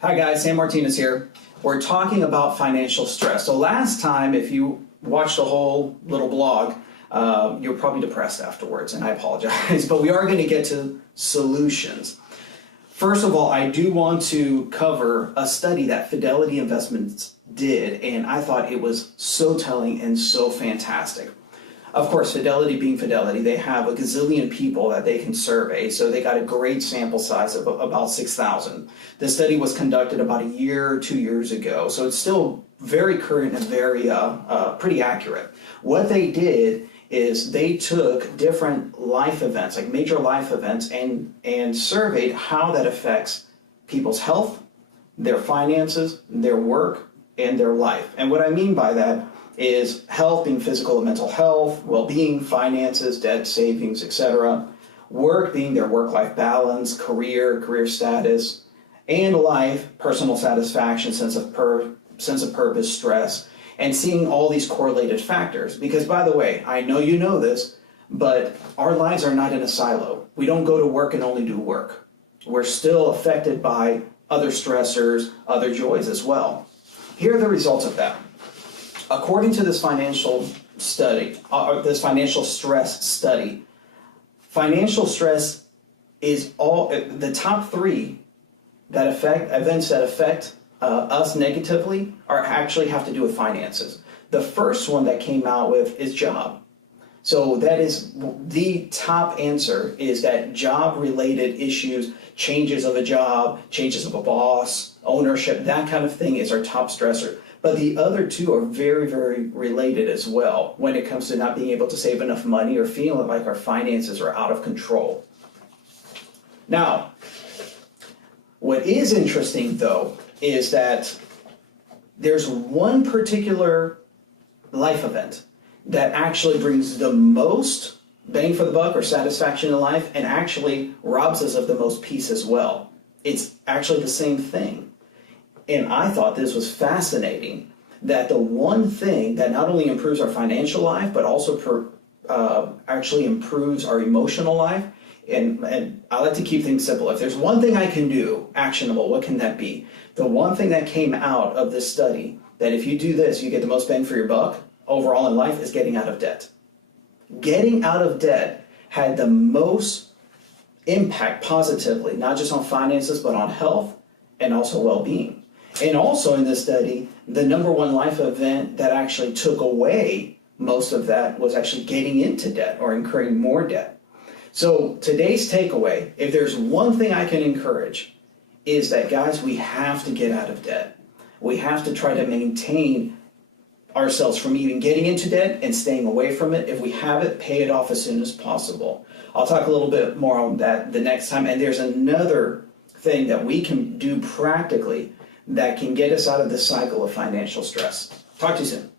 Hi guys, Sam Martinez here. We're talking about financial stress. So last time, if you watched the whole little blog, you're probably depressed afterwards, and I apologize, but we are going to get to solutions. First of all, I do want to cover a study that Fidelity Investments did, and I thought it was so telling and so fantastic. Of course, Fidelity being Fidelity, they have a gazillion people that they can survey, so they got a great sample size of about 6,000. The study was conducted about a year or 2 years ago, so it's still very current and very pretty accurate. What they did is they took different life events, like major life events, and surveyed how that affects people's health, their finances, their work, and their life. And what I mean by that is health being physical and mental health, well-being, finances, debt, savings, etc. Work being their work-life balance, career status, and life, personal satisfaction, sense of purpose, stress, and seeing all these correlated factors. Because by the way, I know you know this, but our lives are not in a silo. We don't go to work and only do work. We're still affected by other stressors, other joys as well. Here are the results of that. According to this financial study, this financial stress study, financial stress is all the top three that affect events that affect us negatively are actually have to do with finances. The first one that came out with is job. So that is the top answer, is that job-related issues, changes of a job, changes of a boss, ownership, that kind of thing is our top stressor. But the other two are very, very related as well when it comes to not being able to save enough money or feeling like our finances are out of control. Now, what is interesting though is that there's one particular life event that actually brings the most bang for the buck or satisfaction in life and actually robs us of the most peace as well. It's actually the same thing. And I thought this was fascinating, that the one thing that not only improves our financial life, but also actually improves our emotional life. And I like to keep things simple. If there's one thing I can do, actionable, what can that be? The one thing that came out of this study, that if you do this, you get the most bang for your buck overall in life, is getting out of debt. Getting out of debt had the most impact positively, not just on finances, but on health and also well-being. And also in this study, the number one life event that actually took away most of that was actually getting into debt or incurring more debt. So today's takeaway, if there's one thing I can encourage, is that, guys, we have to get out of debt. We have to try to maintain ourselves from even getting into debt and staying away from it. If we have it, pay it off as soon as possible. I'll talk a little bit more on that the next time. And there's another thing that we can do practically that can get us out of the cycle of financial stress. Talk to you soon.